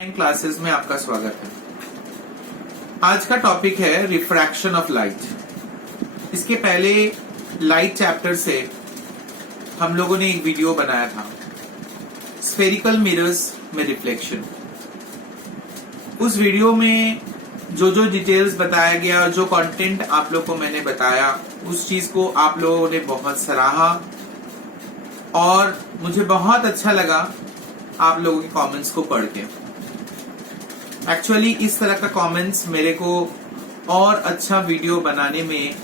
Online classes में आपका स्वागत है। आज का टॉपिक है रिफ्रैक्शन ऑफ लाइट। इसके पहले लाइट चैप्टर से हम लोगों ने एक वीडियो बनाया था, स्फेरिकल मिरर्स में रिफ्लेक्शन। उस वीडियो में जो डिटेल्स बताया गया और जो कंटेंट आप लोग को मैंने बताया, उस चीज को आप लोगों ने बहुत सराहा और मुझे बहुत अच्छा लगा आप लोगों के कमेंट्स को पढ़ के। एक्चुअली इस तरह का कमेंट्स मेरे को और अच्छा वीडियो बनाने में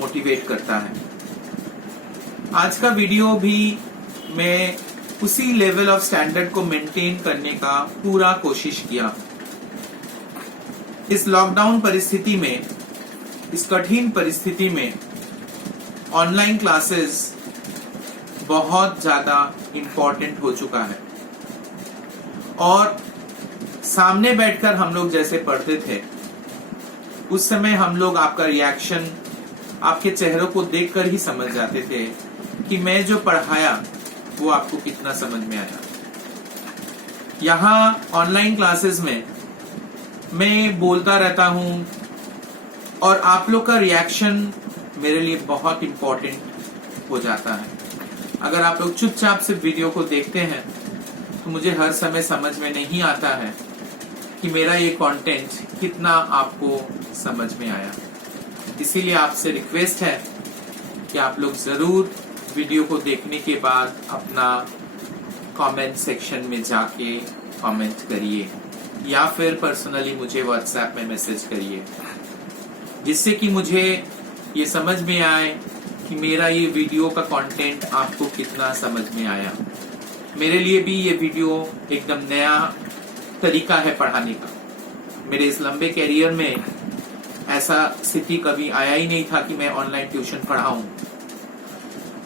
मोटिवेट करता है। आज का वीडियो भी मैं उसी लेवल ऑफ स्टैंडर्ड को मेंटेन करने का पूरा कोशिश किया। इस लॉकडाउन परिस्थिति में, इस कठिन परिस्थिति में ऑनलाइन क्लासेस बहुत ज्यादा इम्पोर्टेंट हो चुका है और सामने बैठकर हम लोग जैसे पढ़ते थे, उस समय हम लोग आपका रिएक्शन, आपके चेहरों को देखकर ही समझ जाते थे कि मैं जो पढ़ाया वो आपको कितना समझ में आया। यहाँ ऑनलाइन क्लासेस में मैं बोलता रहता हूँ और आप लोग का रिएक्शन मेरे लिए बहुत इम्पोर्टेंट हो जाता है। अगर आप लोग चुपचाप से वीडियो को देखते हैं तो मुझे हर समय समझ में नहीं आता है कि मेरा ये कंटेंट कितना आपको समझ में आया। इसीलिए आपसे रिक्वेस्ट है कि आप लोग जरूर वीडियो को देखने के बाद अपना कमेंट सेक्शन में जाके कमेंट करिए या फिर पर्सनली मुझे व्हाट्सएप में मैसेज करिए, जिससे कि मुझे ये समझ में आए कि मेरा ये वीडियो का कंटेंट आपको कितना समझ में आया। मेरे लिए भी ये वीडियो एकदम नया तरीका है पढ़ाने का। मेरे इस लंबे कैरियर में ऐसा स्थिति कभी आया ही नहीं था कि मैं ऑनलाइन ट्यूशन पढ़ाऊं,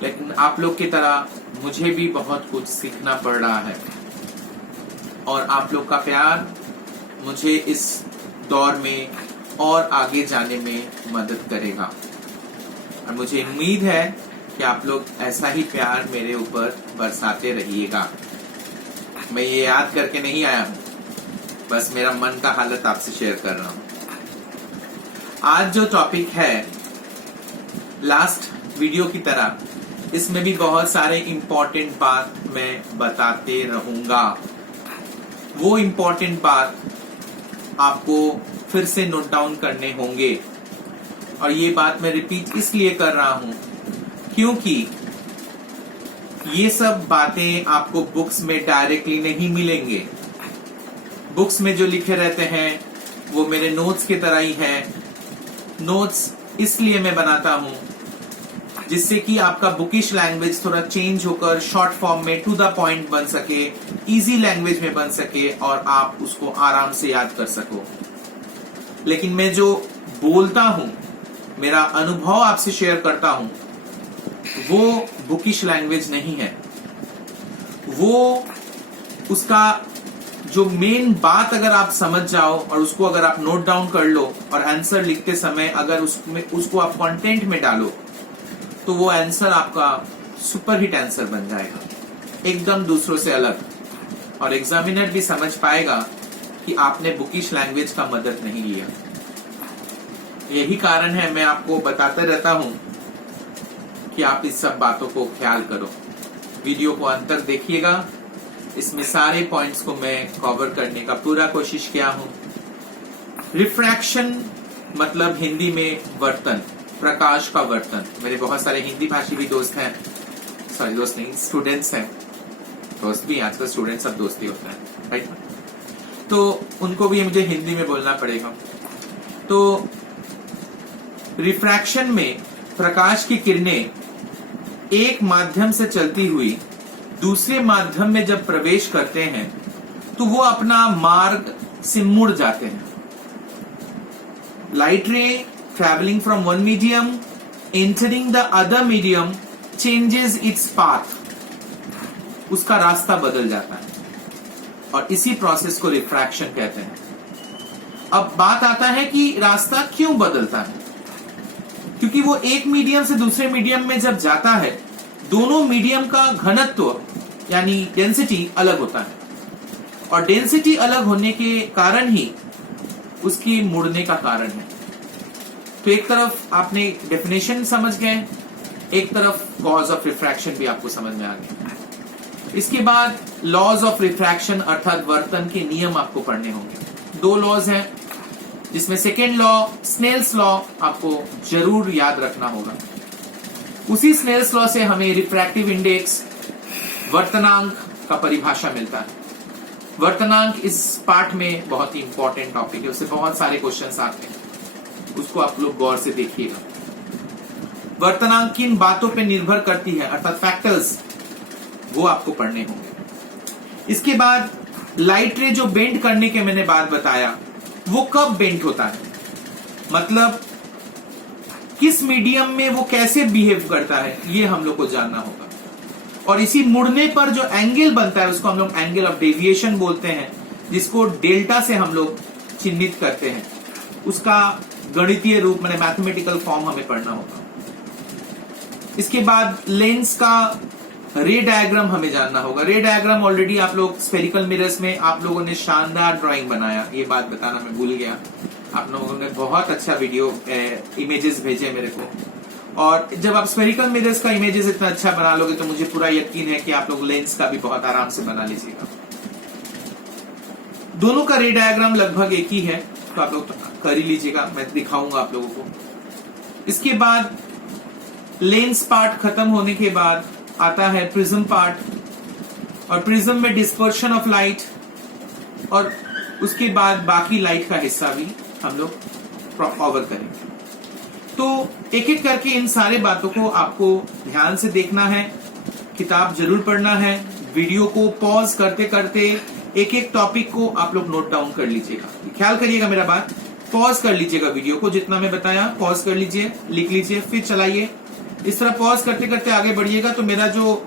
लेकिन आप लोग की तरह मुझे भी बहुत कुछ सीखना पड़ रहा है और आप लोग का प्यार मुझे इस दौर में और आगे जाने में मदद करेगा और मुझे उम्मीद है कि आप लोग ऐसा ही प्यार मेरे ऊपर बरसाते रहिएगा। मैं ये याद करके नहीं आया हूं, बस मेरा मन का हालत आपसे शेयर कर रहा हूं। आज जो टॉपिक है, लास्ट वीडियो की तरह इसमें भी बहुत सारे इंपॉर्टेंट बात मैं बताते रहूंगा। वो इंपॉर्टेंट बात आपको फिर से नोट डाउन करने होंगे और ये बात मैं रिपीट इसलिए कर रहा हूं क्योंकि ये सब बातें आपको बुक्स में डायरेक्टली नहीं मिलेंगे। बुक्स में जो लिखे रहते हैं वो मेरे नोट्स की तरह ही है। नोट्स इसलिए मैं बनाता हूं जिससे कि आपका बुकिश लैंग्वेज थोड़ा चेंज होकर शॉर्ट फॉर्म में टू द पॉइंट बन सके, इजी लैंग्वेज में बन सके और आप उसको आराम से याद कर सको। लेकिन मैं जो बोलता हूं, मेरा अनुभव आपसे शेयर करता हूं, वो बुकिश लैंग्वेज नहीं है। वो उसका जो मेन बात अगर आप समझ जाओ और उसको अगर आप नोट डाउन कर लो और आंसर लिखते समय अगर उसको आप कंटेंट में डालो तो वो आंसर आपका सुपर हिट आंसर बन जाएगा, एकदम दूसरों से अलग, और एग्जामिनर भी समझ पाएगा कि आपने बुकिश लैंग्वेज का मदद नहीं लिया। यही कारण है मैं आपको बताता रहता हूं कि आप इस सब बातों को ख्याल करो। वीडियो को अंत तक देखिएगा, इसमें सारे पॉइंट्स को मैं कवर करने का पूरा कोशिश किया हूं। रिफ्रैक्शन मतलब हिंदी में वर्तन, प्रकाश का वर्तन। मेरे बहुत सारे हिंदी भाषी भी दोस्त हैं, सॉरी दोस्त नहीं, स्टूडेंट्स हैं। दोस्त भी, आजकल स्टूडेंट सब दोस्ती होते हैं, राइट? तो उनको भी मुझे हिंदी में बोलना पड़ेगा। तो रिफ्रैक्शन में प्रकाश की किरणें एक माध्यम से चलती हुई दूसरे माध्यम में जब प्रवेश करते हैं तो वो अपना मार्ग से मुड़ जाते हैं। लाइट रे travelling from one medium entering the other medium changes its path, उसका रास्ता बदल जाता है और इसी प्रोसेस को रिफ्रैक्शन कहते हैं। अब बात आता है कि रास्ता क्यों बदलता है? क्योंकि वो एक मीडियम से दूसरे मीडियम में जब जाता है, दोनों मीडियम का घनत्व यानी डेंसिटी अलग होता है और डेंसिटी अलग होने के कारण ही उसकी मुड़ने का कारण है। तो एक तरफ आपने डेफिनेशन समझ गए, एक तरफ कॉज ऑफ रिफ्रैक्शन भी आपको समझ में आ गया। इसके बाद लॉज ऑफ रिफ्रैक्शन अर्थात वर्तन के नियम आपको पढ़ने होंगे। 2 लॉज हैं, जिसमें सेकेंड लॉ स्नेल्स लॉ आपको जरूर याद रखना होगा। उसी स्नेल्स लॉ से हमें रिफ्रैक्टिव इंडेक्स वर्तनांक का परिभाषा मिलता है। वर्तनांक इस पार्ट में बहुत ही इंपॉर्टेंट टॉपिक है, उससे बहुत सारे क्वेश्चंस आते हैं, उसको आप लोग गौर से देखिएगा। वर्तनांक किन बातों पे निर्भर करती है अर्थात फैक्टर्स, वो आपको पढ़ने होंगे। इसके बाद लाइट रे जो बेंड करने के मैंने बात बताया, वो कब बेंड होता है, मतलब किस मीडियम में वो कैसे बिहेव करता है, ये हम लोग को जानना होगा। और इसी मुड़ने पर जो एंगल बनता है उसको हम लोग एंगल ऑफ डेविएशन बोलते हैं, जिसको डेल्टा से हम लोग चिन्हित करते हैं। उसका गणितीय रूप में मैथमेटिकल फॉर्म हमें पढ़ना होगा। इसके बाद लेंस का रे डायग्राम हमें जानना होगा। रे डायग्राम ऑलरेडी आप लोग स्फेरिकल मिरर्स में आप लोगों ने शानदार ड्राइंग बनाया, ये बात बताना मैं भूल गया। आप लोगों ने बहुत अच्छा वीडियो इमेजेस भेजे मेरे को, और जब आप स्फेरिकल मिरर्स का इमेजेस इतना अच्छा बना लोगे तो मुझे पूरा यकीन है कि आप लोग लेंस का भी बहुत आराम से बना लीजिएगा। दोनों का रे डायग्राम लगभग एक ही है, तो आप लोग कर ही लीजिएगा, मैं दिखाऊंगा आप लोगों को। इसके बाद लेंस पार्ट खत्म होने के बाद आता है प्रिज्म पार्ट, और प्रिज्म में डिस्पर्शन ऑफ लाइट, और उसके बाद बाकी लाइट का हिस्सा भी हम लोग कवर करेंगे। तो एक एक करके इन सारे बातों को आपको ध्यान से देखना है, किताब जरूर पढ़ना है, वीडियो को पॉज करते करते एक एक टॉपिक को आप लोग नोट डाउन कर लीजिएगा। ख्याल करिएगा मेरा बात, पॉज कर लीजिएगा वीडियो को, जितना मैं बताया पॉज कर लीजिए, लिख लीजिए, फिर चलाइए। इस तरह पॉज करते करते आगे बढ़िएगा तो मेरा जो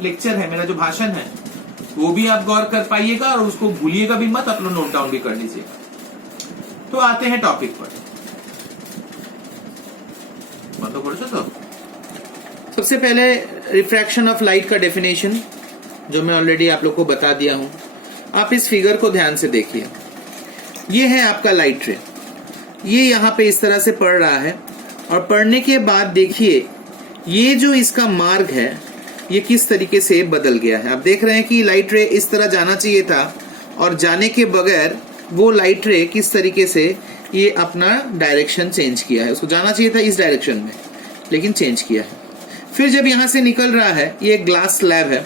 लेक्चर है, मेरा जो भाषण है, वो भी आप गौर कर पाइएगा और उसको भूलिएगा भी मत, आप लोग नोट डाउन भी कर लीजिएगा। तो आते हैं टॉपिक पर। तो सबसे पहले रिफ्रैक्शन ऑफ लाइट का डेफिनेशन, जो मैं ऑलरेडी आप लोग को बता दिया हूं। आप इस फिगर को ध्यान से देखिए, ये है आपका लाइट रे, ये यहाँ पे इस तरह से पड़ रहा है, और पढ़ने के बाद देखिए ये जो इसका मार्ग है ये किस तरीके से बदल गया है। आप देख रहे हैं कि लाइट रे इस तरह जाना चाहिए था, और जाने के बगैर वो लाइट रे किस तरीके से ये अपना डायरेक्शन चेंज किया है। उसको जाना चाहिए था इस डायरेक्शन में, लेकिन चेंज किया है। फिर जब यहाँ से निकल रहा है, ये ग्लास स्लैब है,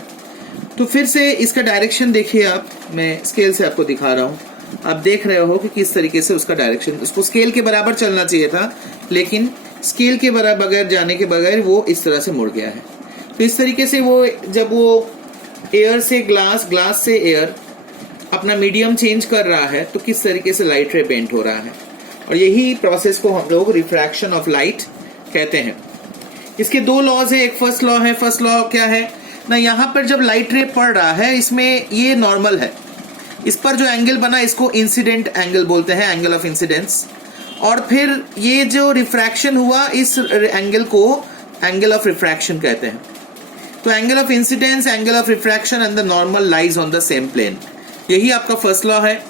तो फिर से इसका डायरेक्शन देखिए आप, मैं स्केल से आपको दिखा रहा हूँ। आप देख रहे हो कि किस तरीके से उसका डायरेक्शन, उसको स्केल के बराबर चलना चाहिए था, लेकिन स्केल के बगैर जाने के बगैर वो इस तरह से मुड़ गया है। तो इस तरीके से वो जब वो एयर से ग्लास, ग्लास से एयर अपना मीडियम चेंज कर रहा है, तो किस तरीके से लाइट रे बेंट हो रहा है, और यही प्रोसेस को हम लोग रिफ्रैक्शन ऑफ लाइट कहते हैं। इसके 2 लॉज है। एक फर्स्ट लॉ है, फर्स्ट लॉ क्या है ना, यहाँ पर जब लाइट रे पड़ रहा है, इसमें ये नॉर्मल है, इस पर जो एंगल बना इसको इंसिडेंट एंगल बोलते हैं, एंगल ऑफ इंसिडेंस। और फिर ये जो रिफ्रैक्शन हुआ, इस एंगल को एंगल ऑफ रिफ्रैक्शन कहते हैं। तो angle of incidence, angle of refraction and the normal lies on the same plane, यही आपका फर्स्ट लॉ है।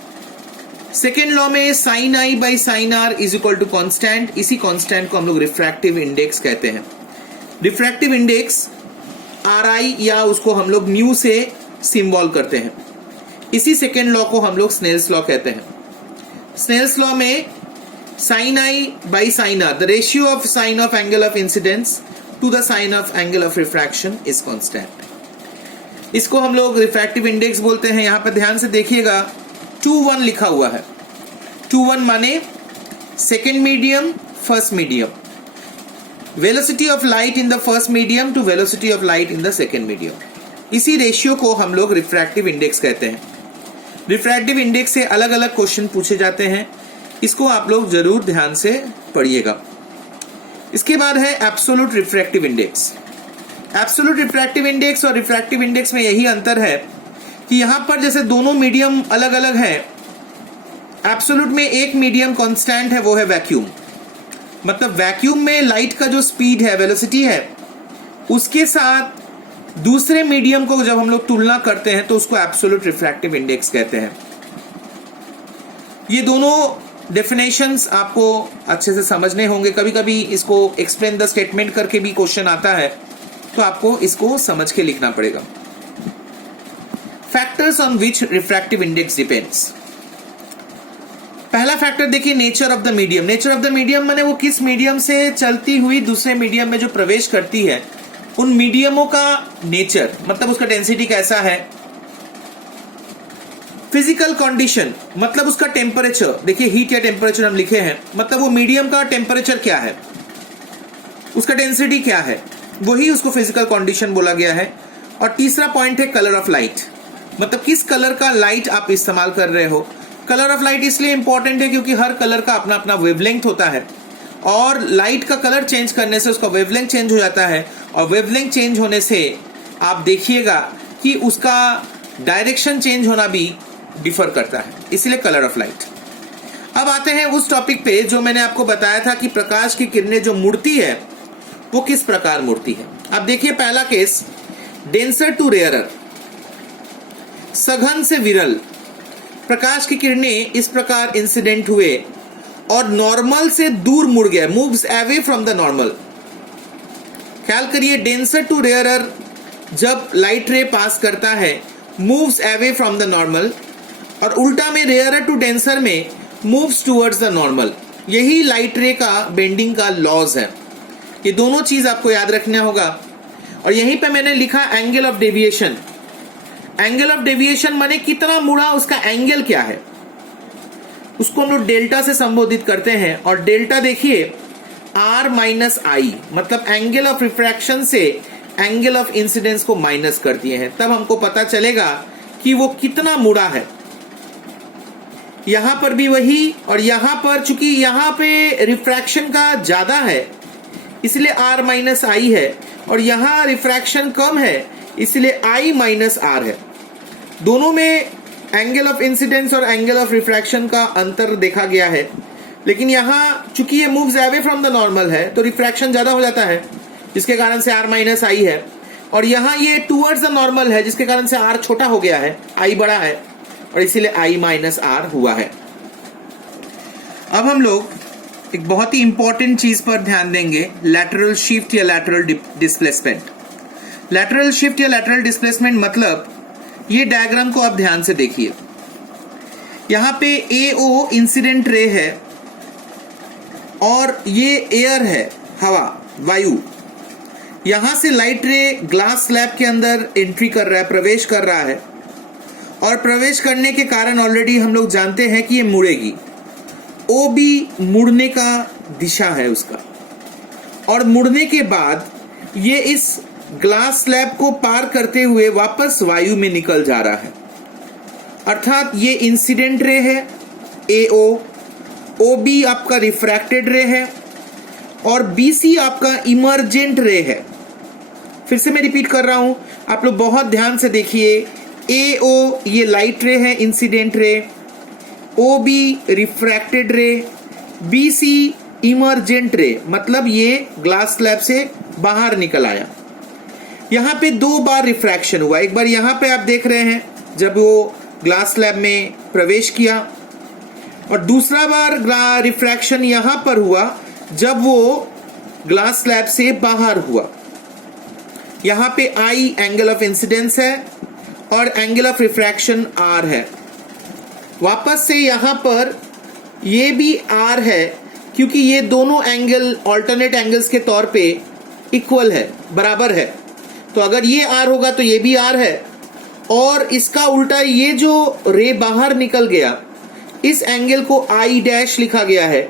सेकेंड लॉ में sine I by sine R is equal to constant, इसी constant को हम लोग रिफ्रैक्टिव इंडेक्स कहते हैं। रिफ्रैक्टिव इंडेक्स आर आई, या उसको हम लोग न्यू से सिंबल करते हैं। इसी सेकेंड लॉ को हम लोग स्नेल्स लॉ कहते हैं। स्नेल्स लॉ में sine I by sine R, the ratio of sine of angle of incidence to the sine of angle of refraction is constant. इसको हम लोग रिफ्रैक्टिव इंडेक्स बोलते हैं। यहां पर ध्यान से देखिएगा 2-1 लिखा हुआ है। 2-1 माने second medium, first medium, velocity of light in the first medium to velocity of light in the second medium. इसी रेशियो को हम लोग रिफ्रैक्टिव इंडेक्स कहते हैं। रिफ्रैक्टिव इंडेक्स से अलग अलग क्वेश्चन पूछे जाते हैं, इसको आप लोग जरूर ध्यान से पढ़िएगा। इसके बाद है absolute refractive index. Absolute refractive index और रिफ्रैक्टिव इंडेक्स में यही अंतर है कि यहां पर जैसे दोनों मीडियम अलग अलग है, एब्सोल्यूट में एक मीडियम कांस्टेंट है, वो है वैक्यूम। मतलब वैक्यूम में लाइट का जो स्पीड है, वेलोसिटी है, उसके साथ दूसरे मीडियम को जब हम लोग तुलना करते हैं तो उसको एब्सोल्यूट रिफ्रैक्टिव इंडेक्स कहते हैं। ये दोनों डेफिनेशंस आपको अच्छे से समझने होंगे। कभी कभी इसको एक्सप्लेन द स्टेटमेंट करके भी क्वेश्चन आता है, तो आपको इसको समझ के लिखना पड़ेगा। Factors on which refractive index depends. पहला फैक्टर देखिए, nature of the medium. Nature of the medium माने वो किस मीडियम से चलती हुई दूसरे मीडियम में जो प्रवेश करती है, उन मीडियमों का नेचर, मतलब उसका डेंसिटी कैसा है। फिजिकल कंडीशन मतलब उसका टेम्परेचर, देखिए हीट या टेम्परेचर हम लिखे हैं, मतलब वो मीडियम का टेम्परेचर क्या है, उसका डेंसिटी क्या है, वही उसको फिजिकल कंडीशन बोला गया है। और तीसरा पॉइंट है कलर ऑफ लाइट, मतलब किस कलर का लाइट आप इस्तेमाल कर रहे हो। कलर ऑफ लाइट इसलिए इंपॉर्टेंट है क्योंकि हर कलर का अपना अपना वेवलेंथ होता है, और लाइट का कलर चेंज करने से उसका वेवलेंथ चेंज हो जाता है, और वेवलेंथ चेंज होने से आप देखिएगा कि उसका डायरेक्शन चेंज होना भी डिफर करता है, इसलिए कलर ऑफ लाइट। अब आते हैं उस टॉपिक पे जो मैंने आपको बताया था कि प्रकाश की किरणें जो मुड़ती है वो किस प्रकार मुड़ती है। अब देखिए पहला केस, डेंसर टू रेयरर, सघन से विरल। प्रकाश की किरणें इस प्रकार इंसिडेंट हुए और नॉर्मल से दूर मुड़ गया, moves away from the normal. ख्याल करिए, डेंसर टू रेयरर जब लाइट रे पास करता है moves away from the normal, और उल्टा में रेयरर टू डेंसर में मूव्स टुवर्ड्स द नॉर्मल। यही लाइट रे का बेंडिंग का लॉज है। ये दोनों चीज आपको याद रखना होगा। और यहीं पे मैंने लिखा angle of deviation. Angle of deviation माने कितना मुड़ा, उसका एंगल क्या है, उसको हम लोग डेल्टा से संबोधित करते हैं। और डेल्टा देखिए r माइनस आई, मतलब एंगल ऑफ रिफ्रैक्शन से एंगल ऑफ इंसिडेंस को माइनस कर दिए हैं, तब हमको पता चलेगा कि वो कितना मुड़ा है। यहां पर भी वही, और यहां पर चूंकि यहां पे रिफ्रैक्शन का ज्यादा है इसलिए r माइनस आई है, और यहां रिफ्रैक्शन कम है इसलिए i माइनस r है। दोनों में एंगल ऑफ इंसिडेंस और एंगल ऑफ रिफ्रैक्शन का अंतर देखा गया है, लेकिन यहां चूंकि ये moves away from the normal है तो रिफ्रैक्शन ज्यादा हो जाता है, जिसके कारण से r माइनस आई है, और यहां ये टूवर्ड्स द नॉर्मल है जिसके कारण से r छोटा हो गया है, i बड़ा है, और इसीलिए i माइनस r हुआ है। अब हम लोग एक बहुत ही इंपॉर्टेंट चीज पर ध्यान देंगे, लैटरल शिफ्ट या लैटरल डिस्प्लेसमेंट। लैटरल शिफ्ट या लैटरल डिस्प्लेसमेंट मतलब, ये डायग्राम को आप ध्यान से देखिए, यहां पे AO इंसिडेंट रे है और ये एयर है, हवा, वायु। यहां से लाइट रे ग्लास स्लैब के अंदर एंट्री कर रहा है, प्रवेश कर रहा है, और प्रवेश करने के कारण ऑलरेडी हम लोग जानते हैं कि ये मुड़ेगी। OB मुड़ने का दिशा है उसका, और मुड़ने के बाद ये इस ग्लास स्लैब को पार करते हुए वापस वायु में निकल जा रहा है। अर्थात ये इंसिडेंट रे है AO, OB आपका रिफ्रैक्टेड रे है, और BC आपका इमर्जेंट रे है। फिर से मैं रिपीट कर रहा हूं, आप लोग बहुत ध्यान से देखिए। AO ये लाइट रे है, इंसिडेंट रे, OB रिफ्रैक्टेड रे, BC इमर्जेंट रे, मतलब ये ग्लास स्लैब से बाहर निकल आया। यहां पे दो बार रिफ्रैक्शन हुआ, एक बार यहां पे आप देख रहे हैं जब वो ग्लास स्लैब में प्रवेश किया, और दूसरा बार रिफ्रैक्शन यहां पर हुआ जब वो ग्लास स्लैब से बाहर हुआ। यहां पे I एंगल ऑफ इंसिडेंस है और एंगल ऑफ रिफ्रैक्शन R है। वापस से यहां पर ये भी R है, क्योंकि ये दोनों एंगल ऑल्टरनेट एंगल्स के तौर पे इक्वल है, बराबर है। तो अगर ये R होगा तो ये भी R है, और इसका उल्टा ये जो रे बाहर निकल गया, इस एंगल को I डैश लिखा गया है।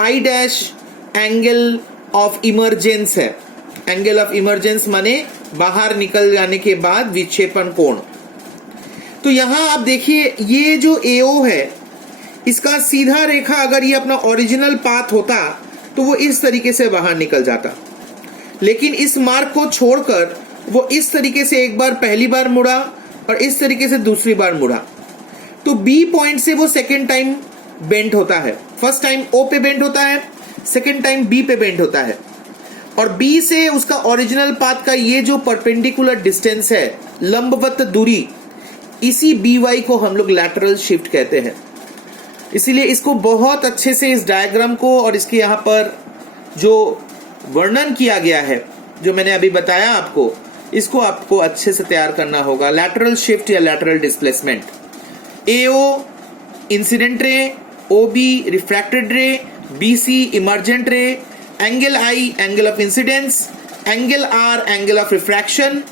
I dash angle of emergence है। एंगल ऑफ इमर्जेंस माने बाहर निकल जाने के बाद विक्षेपण कोण। तो यहां आप देखिए, ये जो AO है इसका सीधा रेखा अगर ये अपना ओरिजिनल पाथ होता तो वो इस तरीके से बाहर निकल जाता, लेकिन इस मार्ग को छोड़कर वो इस तरीके से एक बार पहली बार मुड़ा और इस तरीके से दूसरी बार मुड़ा। तो B पॉइंट से वो सेकेंड टाइम बेंट होता है। फर्स्ट टाइम O पे बेंट होता है, सेकेंड टाइम B पे बेंट होता है। और बी से उसका ओरिजिनल पाथ का ये जो परपेंडिकुलर डिस्टेंस है, लंबवत दूरी, इसी बी वाई को हम लोग लैटरल शिफ्ट कहते हैं। इसीलिए इसको बहुत अच्छे से इस डायग्राम को और इसके यहाँ पर जो वर्णन किया गया है, जो मैंने अभी बताया आपको, इसको आपको अच्छे से तैयार करना होगा। लैटरल शिफ्ट या lateral displacement, AO incident ray, OB refracted ray, BC emergent ray, angle I angle of incidence, angle R angle of refraction.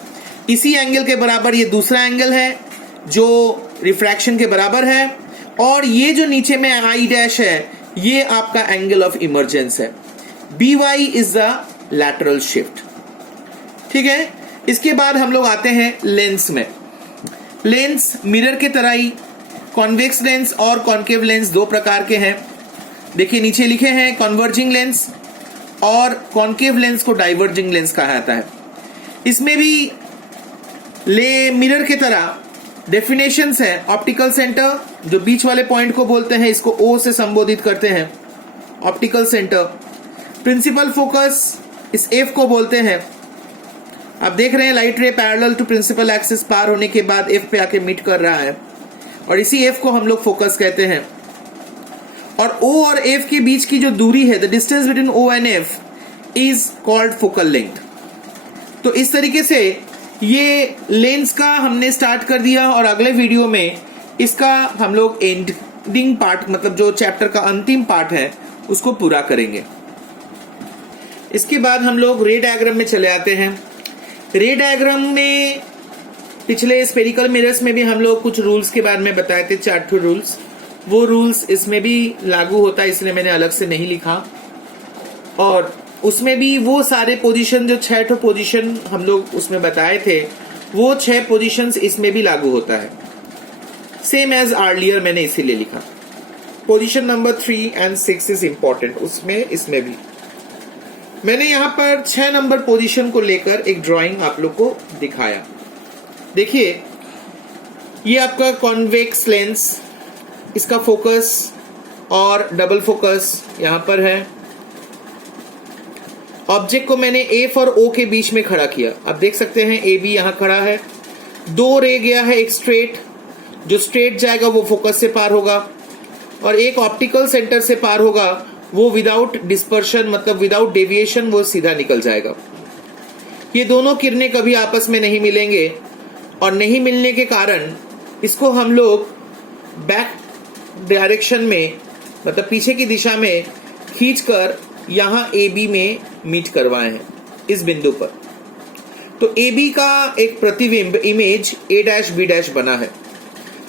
इसी एंगल के बराबर ये दूसरा एंगल है जो रिफ्रैक्शन के बराबर है, और ये जो नीचे में आई डैश है ये आपका एंगल ऑफ इमर्जेंस है। B Y is the lateral shift. ठीक है, इसके बाद हम लोग आते हैं लेंस में। लेंस मिरर के तरह ही कॉन्वेक्स लेंस और कॉन्केव लेंस दो प्रकार के हैं। देखिए नीचे लिखे हैं कन्वर्जिंग लेंस और कॉन्केव लेंस को डाइवर्जिंग लेंस कहा जाता है। इसमें भी मिरर के तरह डेफिनेशंस है। ऑप्टिकल सेंटर, जो बीच वाले पॉइंट को बोलते हैं, इसको ओ से संबोधित करते हैं, ऑप्टिकल सेंटर। प्रिंसिपल फोकस, इस एफ को बोलते हैं। आप देख रहे हैं light ray parallel to principal axis पार होने के बाद एफ पे आके मीट कर रहा है, और इसी एफ को हम लोग फोकस कहते हैं। और ओ और एफ के बीच की जो दूरी है, the distance between O and F is called focal length. तो इस तरीके से ये लेंस का हमने स्टार्ट कर दिया, और अगले वीडियो में इसका हम लोग एंडिंग पार्ट, मतलब जो चैप्टर का अंतिम पार्ट है, उसको पूरा करेंगे। इसके बाद हम लोग रे डायग्राम में चले आते हैं। रे डायग्राम में पिछले स्फेरिकल मिरर्स में भी हम लोग कुछ रूल्स के बारे में बताए थे, 4 रूल्स। वो रूल्स इसमें भी लागू होता है, इसलिए मैंने अलग से नहीं लिखा। और उसमें भी वो सारे पोजीशन, जो 6 पोजीशन हम लोग उसमें बताए थे, वो 6 पोजीशंस इसमें भी लागू होता है, सेम एज अर्लियर, मैंने इसीलिए लिखा। पोजीशन नंबर 3 और 6 इज इंपॉर्टेंट, उसमें इसमें भी मैंने यहाँ पर 6 नंबर पोजीशन को लेकर एक ड्राइंग आप लोग को दिखाया। देखिए ये आपका कॉन्वेक्स लेंस, इसका फोकस और डबल फोकस यहाँ पर है। ऑब्जेक्ट को मैंने एफ और ओ के बीच में खड़ा किया। आप देख सकते हैं ए बी यहाँ खड़ा है। 2 रे गया है, एक स्ट्रेट, जो स्ट्रेट जाएगा वो फोकस से पार होगा, और एक ऑप्टिकल सेंटर से पार होगा, वो विदाउट डिस्पर्शन, मतलब विदाउट डेविएशन, वो सीधा निकल जाएगा। ये दोनों किरणें कभी आपस में नहीं मिलेंगे, और नहीं मिलने के कारण इसको हम लोग बैक डायरेक्शन में, मतलब पीछे की दिशा में खींचकर यहाँ ए बी में मीट करवाए हैं इस बिंदु पर। तो ए बी का एक प्रतिबिंब image A dash B dash बना है।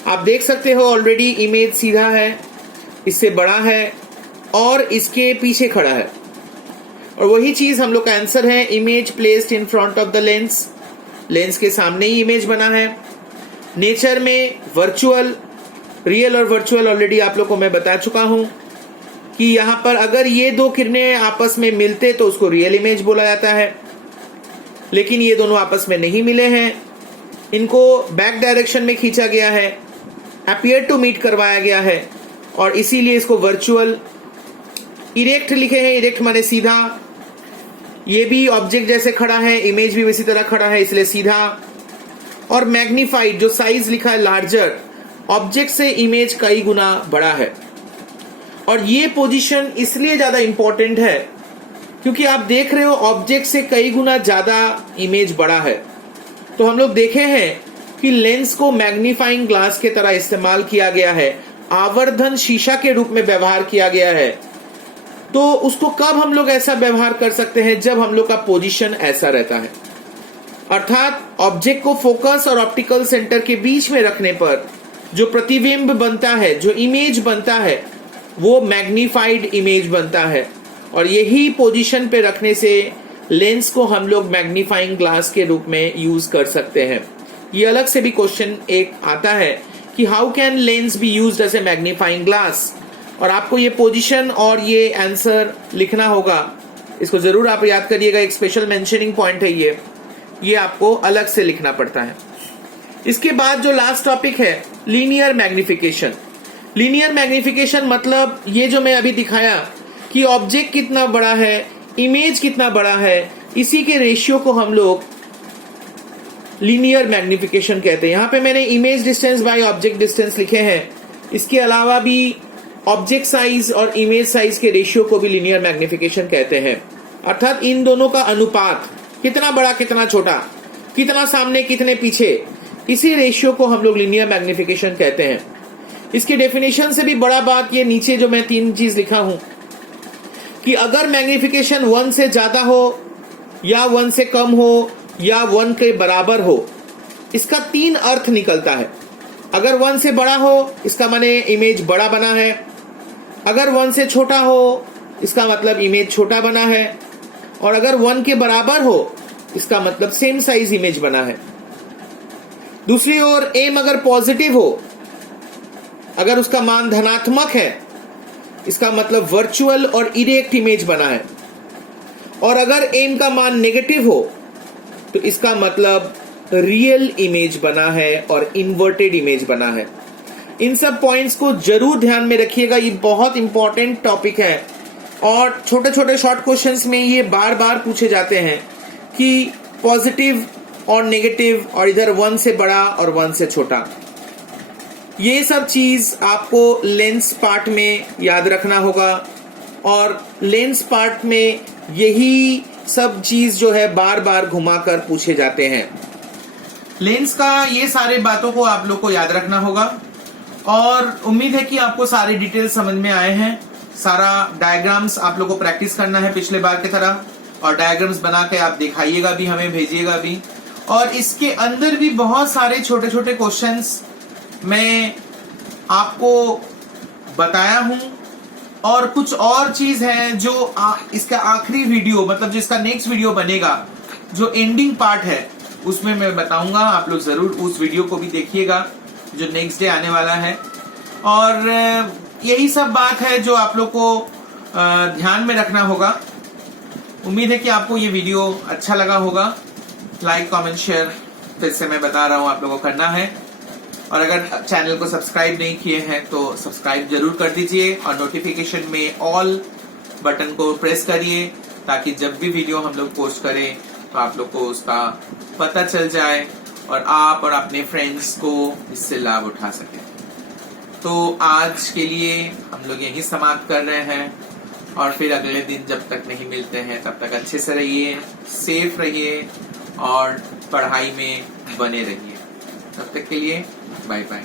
आप देख सकते हो ऑलरेडी इमेज सीधा है, इससे बड़ा है, और इसके पीछे खड़ा है। और वही चीज हम लोग का आंसर है, image placed in front of the lens. Lens के सामने ही इमेज बना है। नेचर में वर्चुअल, रियल और वर्चुअल ऑलरेडी आप लोग को मैं बता चुका हूं कि यहां पर अगर ये 2 किरणें आपस में मिलते तो उसको रियल इमेज बोला जाता है, लेकिन ये दोनों आपस में नहीं मिले हैं, इनको बैक डायरेक्शन में खींचा गया है, अपीयर टू मीट करवाया गया है, और इसीलिए इसको वर्चुअल। इरेक्ट लिखे हैं, इरेक्ट माने सीधा। ये भी ऑब्जेक्ट जैसे खड़ा है, इमेज भी इसी तरह खड़ा है, इसलिए सीधा। और मैग्निफाइड, जो साइज लिखा है लार्जर, ऑब्जेक्ट से इमेज कई गुना बड़ा है। और ये पोजीशन इसलिए ज्यादा इंपॉर्टेंट है क्योंकि आप देख रहे हो ऑब्जेक्ट से कई गुना ज्यादा इमेज बड़ा है। तो हम लोग देखे हैं कि लेंस को मैग्नीफाइंग ग्लास के तरह इस्तेमाल किया गया है, आवर्धन शीशा के रूप में व्यवहार किया गया है। तो उसको कब हम लोग ऐसा व्यवहार कर सकते हैं, जब हम लोग का पोजीशन ऐसा रहता है, अर्थात ऑब्जेक्ट को फोकस और ऑप्टिकल सेंटर के बीच में रखने पर जो प्रतिबिंब बनता है, जो इमेज बनता है, वो मैग्नीफाइड इमेज बनता है। और यही पोजीशन पे रखने से लेंस को हम लोग मैग्नीफाइंग ग्लास के रूप में यूज कर सकते हैं। ये अलग से भी क्वेश्चन एक आता है कि how can lens be used as a magnifying glass, और आपको ये पोजीशन और ये आंसर लिखना होगा। इसको जरूर आप याद करिएगा, एक स्पेशल मेंशनिंग पॉइंट है ये आपको अलग से लिखना पड़ता है। इसके बाद जो लास्ट टॉपिक है, लीनियर मैग्निफिकेशन। लीनियर मैग्निफिकेशन मतलब ये जो मैं अभी दिखाया कि ऑब्जेक्ट कितना बड़ा है, इमेज कितना बड़ा है, इसी के रेशियो को हम लोग लीनियर मैग्निफिकेशन कहते हैं। यहां पे मैंने image distance by object distance लिखे हैं। इसके अलावा भी ऑब्जेक्ट साइज और इमेज साइज के रेशियो को भी लीनियर मैग्निफिकेशन कहते हैं। अर्थात इन दोनों का अनुपात, कितना बड़ा कितना छोटा, कितना सामने कितने पीछे, इसी रेशियो को हम लोग लीनियर मैग्निफिकेशन कहते हैं। इसकी डेफिनेशन से भी बड़ा बात ये नीचे जो मैं 3 चीज लिखा हूं कि अगर मैग्निफिकेशन 1 से ज्यादा हो या 1 से कम हो या 1 के बराबर हो, इसका 3 अर्थ निकलता है। अगर 1 से बड़ा हो इसका माने इमेज बड़ा बना है, अगर 1 से छोटा हो इसका मतलब इमेज छोटा बना है, और अगर 1 के बराबर हो इसका मतलब सेम साइज इमेज बना है। दूसरी ओर एम अगर पॉजिटिव हो, अगर उसका मान धनात्मक है, इसका मतलब वर्चुअल और इरेक्ट इमेज बना है, और अगर एम का मान नेगेटिव हो तो इसका मतलब रियल इमेज बना है और इन्वर्टेड इमेज बना है। इन सब पॉइंट्स को जरूर ध्यान में रखिएगा, ये बहुत इंपॉर्टेंट टॉपिक है और छोटे छोटे शॉर्ट क्वेश्चंस में ये बार बार पूछे जाते हैं कि पॉजिटिव और नेगेटिव, और इधर 1 से बड़ा और 1 से छोटा। ये सब चीज आपको लेंस पार्ट में याद रखना होगा, और लेंस पार्ट में यही सब चीज जो है बार बार घुमाकर पूछे जाते हैं। लेंस का ये सारे बातों को आप लोग को याद रखना होगा, और उम्मीद है कि आपको सारे डिटेल्स समझ में आए हैं। सारा डायग्राम्स आप लोग को प्रैक्टिस करना है पिछले बार की तरह, और डायग्राम्स बना के आप दिखाइएगा भी, हमें भेजिएगा भी। और इसके अंदर भी बहुत सारे छोटे छोटे क्वेश्चंस मैं आपको बताया हूं, और कुछ और चीज है जो इसका आखिरी वीडियो, मतलब जो इसका नेक्स्ट वीडियो बनेगा, जो एंडिंग पार्ट है, उसमें मैं बताऊंगा। आप लोग जरूर उस वीडियो को भी देखिएगा जो नेक्स्ट डे आने वाला है। और यही सब बात है जो आप लोग को ध्यान में रखना होगा। उम्मीद है कि आपको ये वीडियो अच्छा लगा होगा। लाइक, कमेंट, शेयर फिर से मैं बता रहा हूं आप लोगों को करना है, और अगर चैनल को सब्सक्राइब नहीं किए हैं तो सब्सक्राइब जरूर कर दीजिए, और नोटिफिकेशन में ऑल बटन को प्रेस करिए ताकि जब भी वीडियो हम लोग पोस्ट करें तो आप लोग को उसका पता चल जाए और आप और अपने फ्रेंड्स को इससे लाभ उठा सकें। तो आज के लिए हम लोग यहीं समाप्त कर रहे हैं, और फिर अगले दिन जब तक नहीं मिलते हैं तब तक अच्छे से रहिए, सेफ रहिए और पढ़ाई में बने रहिए। तब तक के लिए बाय बाय।